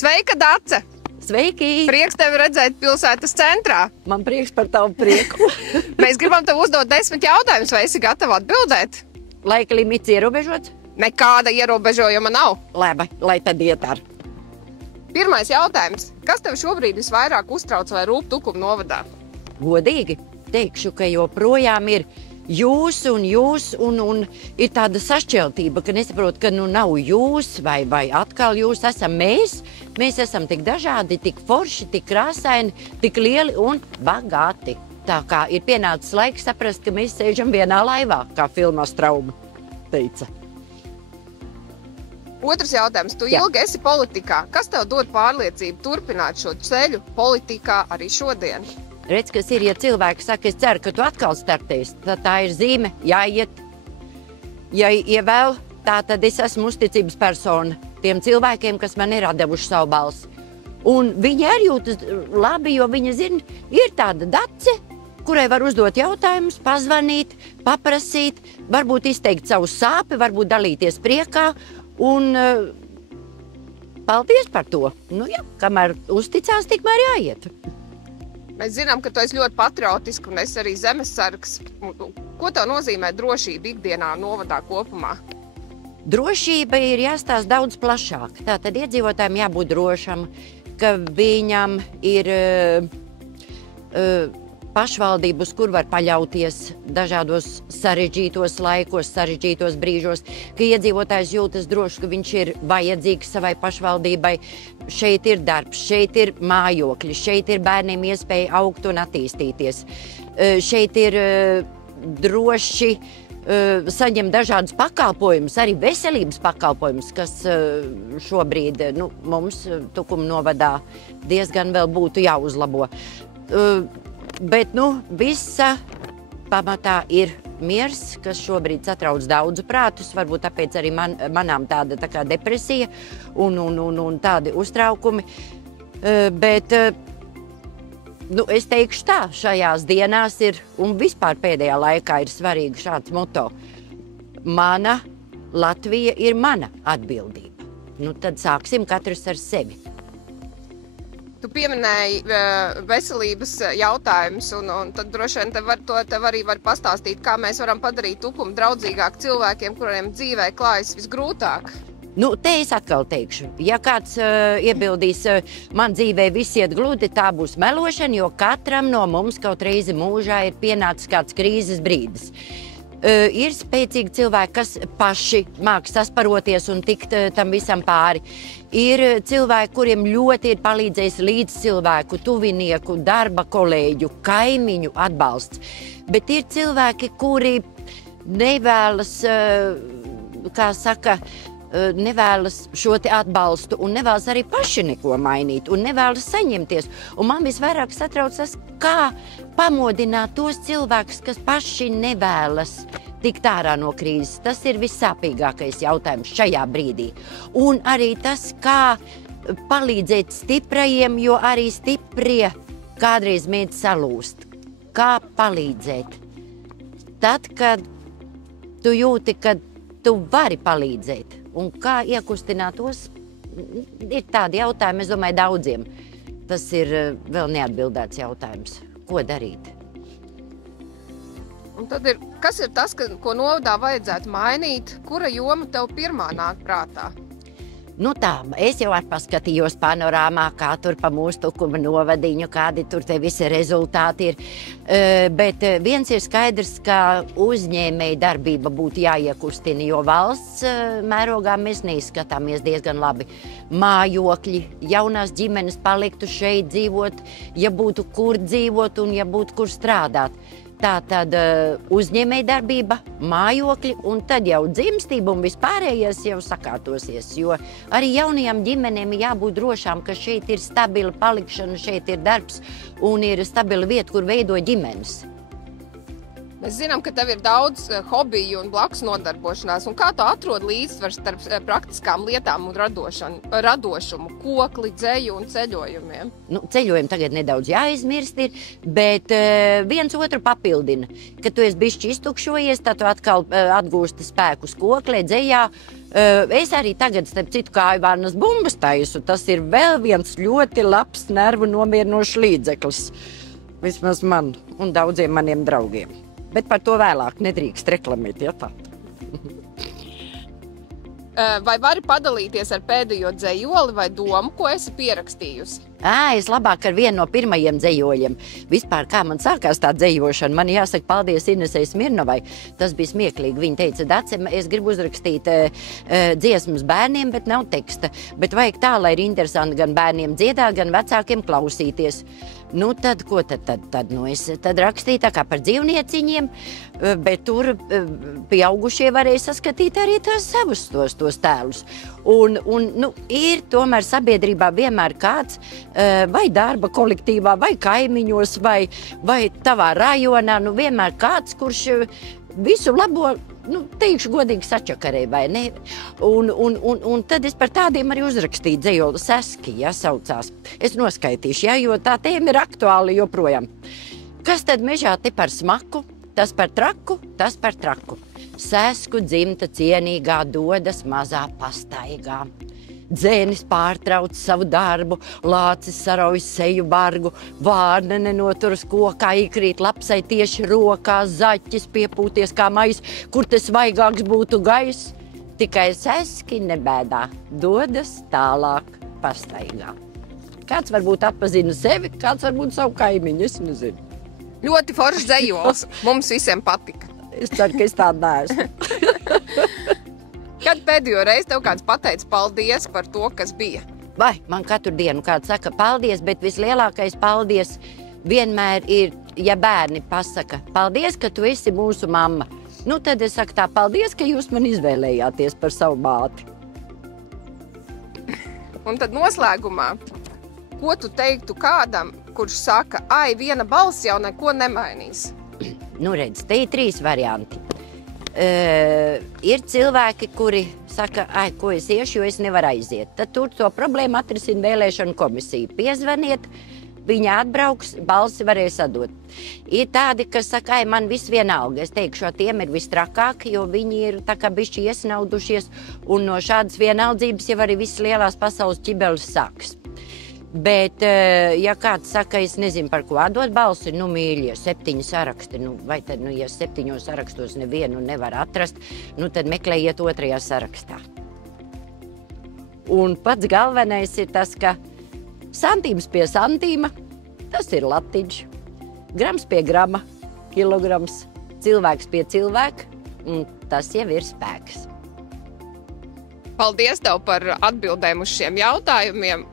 Sveika, Dace! Sveiki! Prieks tevi redzēt pilsētas centrā. Man prieks par tavu prieku. Mēs gribam tev uzdot 10 jautājumus, vai esi gatava atbildēt? Laika limits ierobežots? Nekāda ierobežojuma nav. Labi, lai tad iet ar. Pirmais jautājums. Kas tev šobrīd visvairāk uztrauc vai rūp Tukuma novadā? Godīgi teikšu, ka joprojām ir jūs un ir tāda sašķeltība, ka nesaprot, ka nu nav jūs vai atkal jūs esam mēs. Mēs esam tik dažādi, tik forši, tik krāsaini, tik lieli un bagāti. Tā kā ir pienācis laiks saprast, ka mēs sēžam vienā laivā, kā filmā Strauma teica. Otrs jautājums. Tu ilgi esi politikā. Kas tev dod pārliecību turpināt šo ceļu politikā arī šodien? Redz, kas ir, ja cilvēki saka, es ceru, ka tu atkal startēsi, tad tā ir zīme, jāiet. Ja ievēl, tā tad es esmu uzticības persona tiem cilvēkiem, kas man ir atdevuši savu balsi. Un viņi arī jūtas labi, jo viņa zina, ir tāda Dace, kurai var uzdot jautājumus, pazvanīt, paprasīt, varbūt izteikt savu sāpi, varbūt dalīties priekā. Un paldies par to. Nu jā, kamēr uzticās, tikmēr jāiet. Mēs zinām, ka tu esi ļoti patriotiski un esi arī zemesargs. Ko tev nozīmē drošība ikdienā novadā kopumā? Drošība ir jāstāsta daudz plašāk. Tātad iedzīvotājiem jābūt drošam, ka viņam ir pašvaldība, uz kur var paļauties dažādos sarežģītos laikos, sarežģītos brīžos, ka iedzīvotājs jūtas droši, ka viņš ir vajadzīgs savai pašvaldībai. Šeit ir darbs, šeit ir mājokļi, šeit ir bērniem iespēja augt un attīstīties. Šeit ir droši saņemt dažādus pakalpojumus, arī veselības pakalpojumus, kas šobrīd mums Tukuma novadā diezgan vēl būtu jāuzlabo. Bet visa pamatā ir miers, kas šobrīd satrauc daudzu prātus, varbūt tāpēc arī manām tāda tā kā depresija un tādi uztraukumi. Bet es teikšu tā, šajās dienās ir, un vispār pēdējā laikā ir svarīgi šāds moto. Mana Latvija ir mana atbildība. Tad sāksim katrs ar sevi. Tu pieminēji veselības jautājumus, un tad droši vien tev arī var pastāstīt, kā mēs varam padarīt Tukumu draudzīgāku cilvēkiem, kuriem dzīvē klājas visgrūtāk. Te es atkal teikšu, ja kāds iebildīs, man dzīvē viss iet gludi, tā būs melošana, jo katram no mums kaut reizi mūžā ir pienācis kāds krīzes brīdis. Ir spēcīgi cilvēki, kas paši māk sasparoties un tikt tam visam pāri. Ir cilvēki, kuriem ļoti ir palīdzējis līdz cilvēku, tuvinieku, darba kolēģu, kaimiņu atbalsts. Bet ir cilvēki, kuri nevēlas, nevēlas šo te atbalstu un nevēlas arī paši neko mainīt un nevēlas saņemties. Un man visvairāk satrauc tas, kā pamodināt tos cilvēkus, kas paši nevēlas tikt ārā no krīzes. Tas ir vissāpīgākais jautājums šajā brīdī. Un arī tas, kā palīdzēt stiprajiem, jo arī stiprie kādreiz mēdz salūst. Kā palīdzēt? Tad, kad tu jūti, ka tu vari palīdzēt. Un kā iekustināt tos, ir tādi jautājumi, es domāju, daudziem. Tas ir vēl neatbildēts jautājums. Ko darīt? Un tad kas ir tas, ko novadā vajadzētu mainīt? Kura joma tev pirmā nāk prātā? Es jau paskatījos panorāmā, kā tur pa mūsu Tukuma novadiņu, kādi tur te visi rezultāti ir. Bet viens ir skaidrs, ka uzņēmēja darbība būtu jāiekustina, jo valsts mērogā mēs neizskatāmies diezgan labi. Mājokļi, jaunās ģimenes paliktu šeit dzīvot, ja būtu kur dzīvot un ja būtu kur strādāt. Tātad uzņēmēja darbība, mājokļi un tad jau dzimstība un vispārējais jau sakārtosies, jo arī jaunajām ģimenēm jābūt drošām, ka šeit ir stabila palikšana, šeit ir darbs un ir stabila vieta, kur veido ģimenes. Mēs zinām, ka tev ir daudz hobiju un blakus nodarbošanās. Un kā tu atrod līdzsvaru starp praktiskām lietām un radošumu, kokli, dzeju un ceļojumiem? Nu, ceļojumi tagad nedaudz jāizmirst ir, bet viens otru papildina. Kad tu esi bišķi iztukšojies, tad tu atkal atgūsti spēkus koklē, dzejā. Es arī tagad, starp citu, kāju vārnas bumbas taisu. Tas ir vēl viens ļoti labs nervu nomierinošs līdzeklis. Vismaz man un daudziem maniem draugiem. Bet par to vēlāk nedrīkst reklamēt, ja tā. Vai vari padalīties ar pēdējo dzejoli vai domu, ko esi pierakstījusi? Es labāk ar vienu no pirmajiem dzejoļiem. Vispār, kā man sākās tā dzejošana, man jāsaka paldies Inesei Smirnovai. Tas bija smieklīgi. Viņa teica, Dace, es gribu uzrakstīt dziesmas bērniem, bet nav teksta. Bet vajag tā, lai ir interesanti gan bērniem dziedāt, gan vecākiem klausīties. Nu, tad, ko tad? Nu, es tad rakstīju tā kā par dzīvnieciņiem, bet tur pieaugušie varēja saskatīt arī tos tēlus. Un nu, ir tomēr sabiedrībā vienmēr kāds, vai darba kolektīvā, vai kaimiņos, vai tavā rajonā, nu vienmēr kāds, kurš visu labo, nu, teikšu godīgi sačakarē, vai ne? Un tad es par tādiem arī uzrakstīju dzejoli Seski, ja saucās. Es noskaitīšu, ja, jo tā tēma ir aktuāli joprojām. Kas tad mežā te par smaku, tas par traku, tas par traku. Sesku dzimta cienīgā dodas mazā pastaigā. Dzēnis pārtrauc savu darbu, lācis sarauj seju bargu, vārna nenoturas kokā, ikrīt lapsai tieši rokā, zaķis piepūties kā mais, kur te svaigāks būtu gaiss. Tikai seski nebēdā, dodas tālāk pastaigā. Kāds varbūt atpazina sevi, kāds varbūt savu kaimiņu, es nezinu. Ļoti foršs dzejols, mums visiem patika. Es ceru, ka es tādu neesmu. Kad pēdējo reizi tev kāds pateica paldies par to, kas bija? Vai, man katru dienu kāds saka paldies, bet vislielākais paldies vienmēr ir, ja bērni pasaka paldies, ka tu esi mūsu mamma. Nu, tad es saku tā, paldies, ka jūs man izvēlējāties par savu māti. Un tad noslēgumā, ko tu teiktu kādam, kurš saka, ai, viena balss jau neko nemainīs? Nu, redz, te ir 3 varianti. Ir cilvēki, kuri saka, ai, ko es iešu, jo es nevaru aiziet. Tad tur to problēmu atrisina vēlēšanu komisija. Piezvaniet, viņa atbrauks, balsi varēs atdot. Ir tādi, kas saka, ai, man viss vienalga. Es teikšu, tiem ir vistrakāki, jo viņi ir tā kā bišķi iesnaudušies, un no šādas vienaldzības jau arī visas lielās pasaules ķibeles sāks. Bet, ja kāds saka, es nezinu, par ko atdot balsi, nu, mīļie, 7 saraksti, nu, vai tad, nu, ja 7 sarakstos nevienu nevar atrast, nu, tad meklējiet 2. sarakstā. Un pats galvenais ir tas, ka santīms pie santīma, tas ir latiņš, grams pie grama, kilograms, cilvēks pie cilvēka, un tas jau ir spēks. Paldies tev par atbildēm uz šiem jautājumiem.